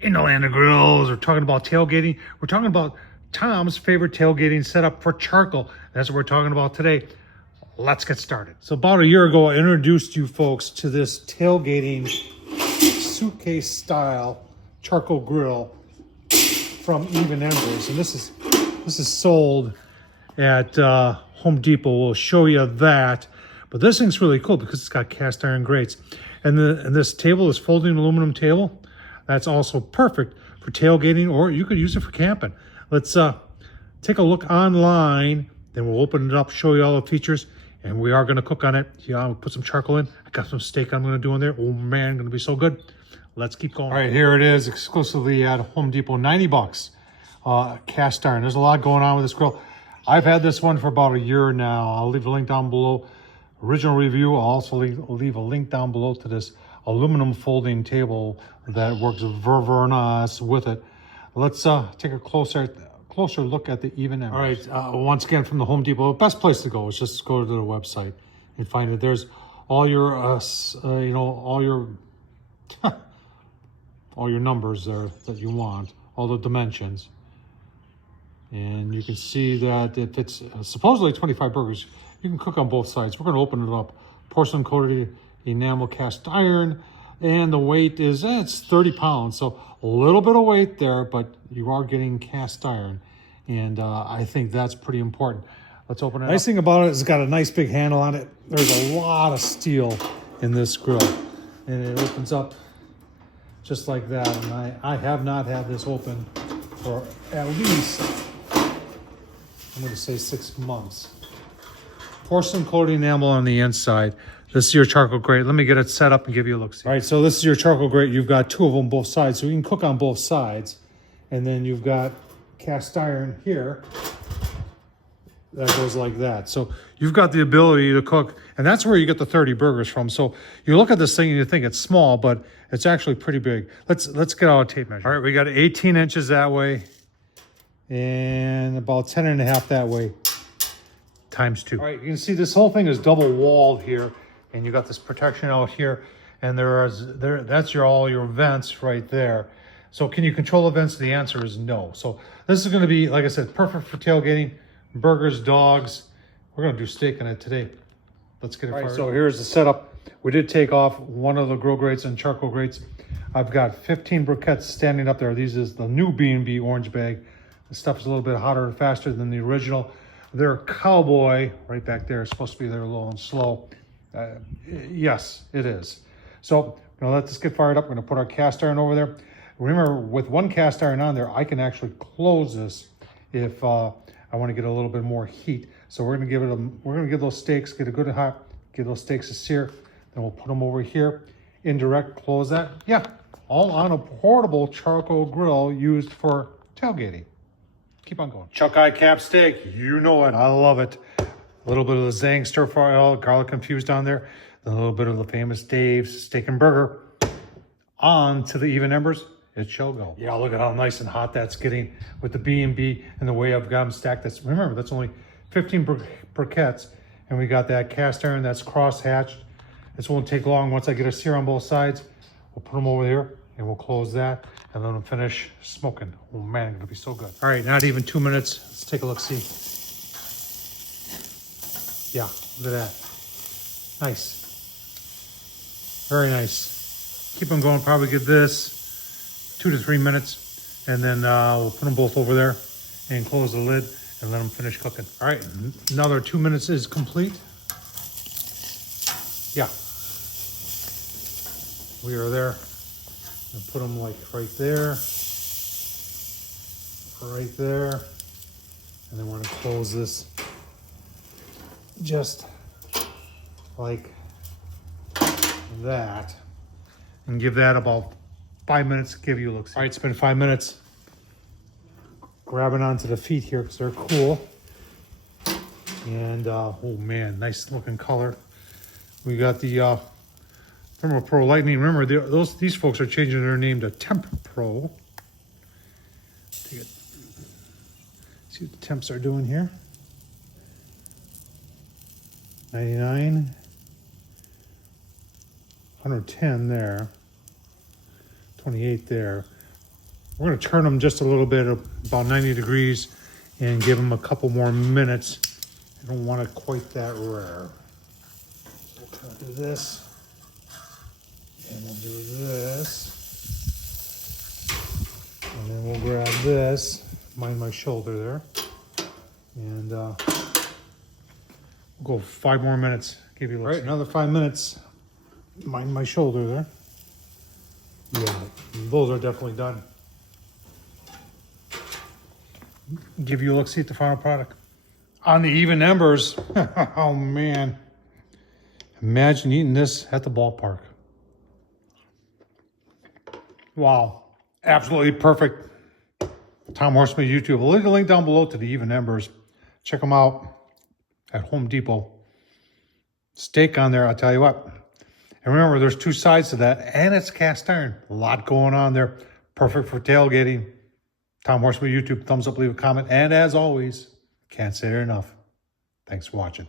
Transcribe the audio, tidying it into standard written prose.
in the land of grills. We're talking about tailgating. We're talking about Tom's favorite tailgating setup for charcoal. That's what we're talking about today. Let's get started. So about a year ago, I introduced you folks to this tailgating suitcase style charcoal grill from Even Embers. And this is sold at Home Depot. We'll show you that. But this thing's really cool because it's got cast iron grates. And this table, this folding aluminum table, that's also perfect for tailgating, or you could use it for camping. Let's take a look online, then we'll open it up, show you all the features, and we are going to cook on it. Yeah, I'll put some charcoal in. I got some steak I'm going to do in there. Oh man, going to be so good. Let's keep going. All right, here it is, exclusively at Home Depot, 90 bucks. Cast iron. There's a lot going on with this grill. I've had this one for about a year now. I'll leave a link down below. Original review. I'll also leave a link down below to this aluminum folding table that works very nice with it. Let's take a closer look at the Even Embers. All right, once again from the Home Depot, best place to go is just go to the website and find it. There's all your all your all your numbers there that you want, all the dimensions. And you can see that if it's supposedly 25 burgers, you can cook on both sides. We're going to open it up. Porcelain coated enamel cast iron, and the weight is it's 30 pounds, so a little bit of weight there, but you are getting cast iron, and I think that's pretty important. Let's open it up. Nice thing about it is it's got a nice big handle on it. There's a lot of steel in this grill, and it opens up just like that. And I have not had this open for at least, I'm going to say 6 months. Porcelain coated enamel on the inside. This is your charcoal grate. Let me get it set up and give you a look. All right, so this is your charcoal grate. You've got two of them both sides, so you can cook on both sides. And then you've got cast iron here that goes like that. So you've got the ability to cook, and that's where you get the 30 burgers from. So you look at this thing and you think it's small, but it's actually pretty big. Let's get out a tape measure. All right, we got 18 inches that way and about 10 and a half that way. Times 2. All right, you can see this whole thing is double walled here, and you got this protection out here, and that's all your vents right there. So can you control the vents? The answer is no. So this is going to be, like I said, perfect for tailgating, burgers, dogs. We're going to do steak on it today. Let's get it fired. All right, so here's the setup. We did take off one of the grill grates and charcoal grates. I've got 15 briquettes standing up there. These is the new B&B orange bag. The stuff is a little bit hotter and faster than the original. Their cowboy right back there is supposed to be there low and slow. Yes, it is. So I'm gonna let this get fired up. We're gonna put our cast iron over there. Remember, with one cast iron on there, I can actually close this if I want to get a little bit more heat. So we're gonna give those steaks, get a good hot, give those steaks a sear. Then we'll put them over here, indirect, close that. Yeah, all on a portable charcoal grill used for tailgating. Keep on going. Chuck eye cap steak, you know it. I love it. A little bit of the Zang stir fry oil, garlic infused on there. Then a little bit of the famous Dave's steak and burger. On to the Even Embers, it shall go. Yeah, look at how nice and hot that's getting with the B&B and the way I've got them stacked. Remember, that's only 15 briquettes, and we got that cast iron that's cross-hatched. This won't take long. Once I get a sear on both sides, we'll put them over here, and we'll close that and let them finish smoking. Oh man, it's gonna be so good. All right, not even 2 minutes. Let's take a look, see. Yeah, look at that. Nice. Very nice. Keep them going, probably give this 2 to 3 minutes, and then we'll put them both over there and close the lid and let them finish cooking. All right, another 2 minutes is complete. Yeah. We are there. And put them like right there, and then we're gonna close this just like that, and give that about 5 minutes. Give you a look. All right, it's been 5 minutes. Grabbing onto the feet here because they're cool, and oh man, nice looking color. We got the Thermal Pro Lightning. Remember, these folks are changing their name to Temp Pro. See what the temps are doing here. 99, 110 there, 28 there. We're going to turn them just a little bit, about 90 degrees, and give them a couple more minutes. I don't want it quite that rare. We'll do this, and we'll do this, and then we'll grab this. Mind my shoulder there, and we'll go 5 more minutes. Give you a look. All right, another 5 minutes. Mind my shoulder there. Yeah, those are definitely done. Give you a look, see at the final product. On the even embers, oh man. Imagine eating this at the ballpark. Wow, absolutely perfect. Tom Horsman YouTube. I'll leave a link down below to the even embers. Check them out at Home Depot. Steak on there, I'll tell you what. And remember, there's 2 sides to that, and it's cast iron. A lot going on there. Perfect for tailgating. Tom Horsman YouTube, thumbs up, leave a comment. And as always, can't say it enough. Thanks for watching.